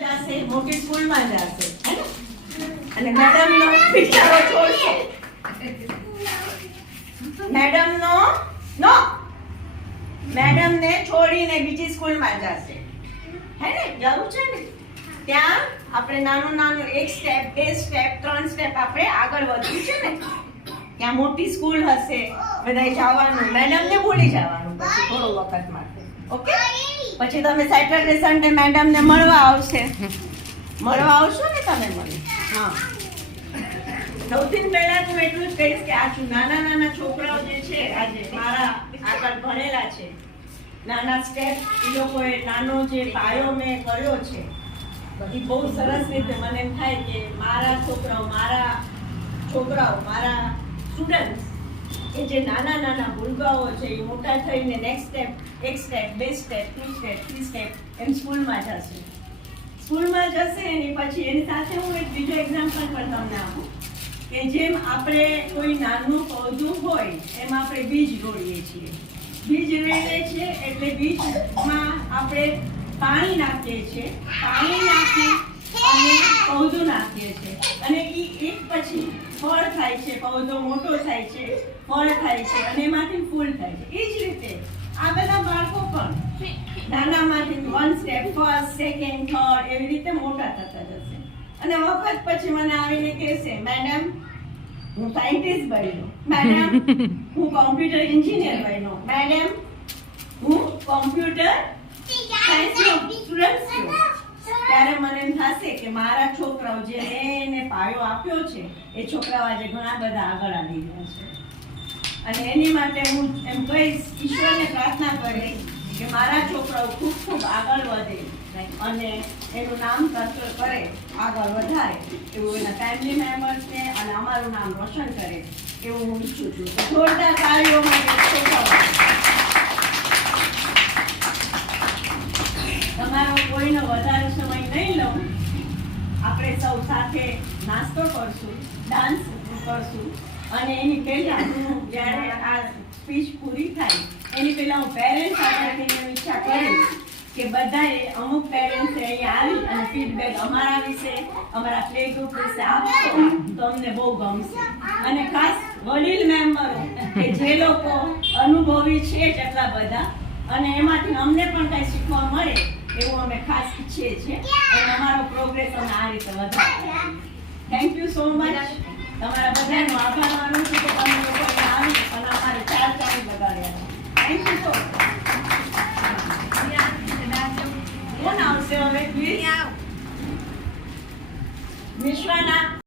જશે, મોટી સ્કૂલમાં જશે, હે ને? અને મેડમનો બિચારો છોડશે. મેડમને છોડીને બીજી સ્કૂલમાં જશે, હે ને? જવું છે ને? ત્યાં આપણે નાનું એક સ્ટેપ, 2 સ્ટેપ, 3 સ્ટેપ આપણે આગળ વધવું છે ને? ત્યાં મોટી સ્કૂલ હશે, બધાય જવાનું, મેડમને ભૂલી જવાનું પછી થોડો વખત માટે. ઓકે? પછી તમે સેટરડે સન્ડે મેડમને મળવા આવશો ને તમે મને? હા. સૌથી પહેલા તો એટલું જ કહીશ કે આ નાના છોકરાઓ જે છે આજે મારા આગળ ભણેલા છે, નાના સ્ટેપ એ લોકોએ નાનો જે પાયો મેં કર્યો છે એ બહુ સરસ રીતે મને એમ થાય કે મારા છોકરાઓ મારા સ્ટુડન્ટ્સ એ જે નાના ભૂલકાઓ છે એ મોટા થઈને next step, 1 step, 2 step, 2 step, 3 step એમ સ્કૂલમાં જશે એની પછી એની સાથે હું એક બીજો એક્ઝામ્પલ પણ તમને આપું કે જેમ આપણે કોઈ નાનું પૌધું હોય એમ આપણે બીજ રોડીએ છીએ. બીજ રોડીએ છીએ એટલે બીજમાં આપણે પાણી નાખીએ છીએ, પાણી નાખી અને પૌધું નાખીએ છીએ અને એ એક પછી ફળ થાય છે, પૌધો મોટો થાય છે, ફળ થાય છે અને એમાંથી ફૂલ થાય છે. એ જ રીતે આ બધા બાળકો પણ નાનામાંથી 1 સ્ટેપ, 1st, 2nd, 3rd એવી રીતે મોટા થતા જશે અને વખત પછી મને આવીને કહેશે, મેડમ હું સાયન્ટિસ્ટ બન્યો, મેડમ હું કોમ્પ્યુટર એન્જિનિયર બન્યો, મેડમ હું કોમ્પ્યુટર સાયન્સનો સ્ટુડન્ટ છું. ત્યારે મને એમ થશે કે મારા છોકરાઓ જે એને પાયો આપ્યો છે એ છોકરાઓ આજે ઘણા બધા આગળ આવી ગયા છે અને એની માટે હું એમ કહીશ, ઈશ્વરને પ્રાર્થના કરીશ કે મારા છોકરાઓ ખૂબ આગળ વધે અને એનું નામ તરત કરે, આગળ વધારે એવું એના ફેમિલી મેમ્બર્સને અને અમારું નામ રોશન કરે એવું હું ઈચ્છું છું. તો જોરદાર તાળીઓ માટે છોકરાઓ. તમારો કોઈનો વધારે સમય નહીં લઉં. આપણે સૌ સાથે નાસ્તો કરશું, ડાન્સ કરશું અને એની પહેલા હું જ્યારે આ સ્પીચ પૂરી થાય એની પહેલા હું પેરેન્ટ્સ સાથે ઈચ્છા કરીશ કે બધાએ અમુક પેરેન્ટ્સે અહીંયા આવી અને ફીડબેક અમારા વિશે, અમારા પ્લે ગ્રુપ વિશે આપશો તો અમને બહુ ગમશે. અને ખાસ વડીલ મેમ્બરો કે જે લોકો અનુભવી છે જેટલા બધા અને એમાંથી અમને પણ કંઈ શીખવા મળે એવું અમે ખાસ ઈચ્છીએ છીએ અને અમારો પ્રોગ્રેસ અમે આ રીતે વધારીએ. Thank you so much. તમારા બધાનો આભાર માનું છું કે તમે લોકો અહીંયા આવી અને અમારે 4 ચાલી બગાડ્યા. Thank you so much. કોણ આવશે હવે? વિશ્વના